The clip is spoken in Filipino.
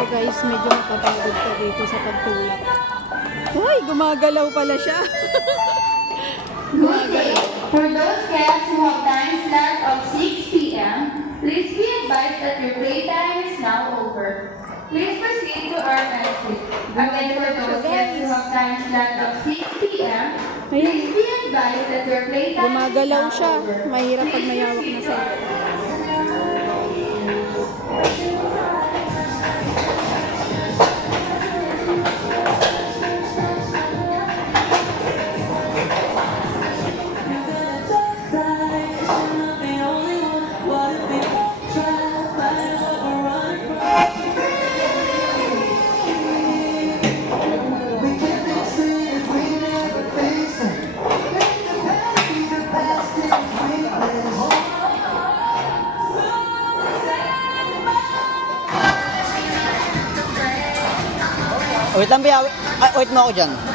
So guys, medyo mapapagod ka dito sa pagtulak. Ay, gumagalaw pala siya. Good day. For those guests who have time slot of 6 p.m., please be advised that your playtime is now over. Please proceed to our exit. Again, for those guests who have time slot of 6 p.m., please be advised that your playtime is gumagalaw now siya. over. Mahirap pag mayawak na sa Wait lang, Bea. Wait mo ako dyan.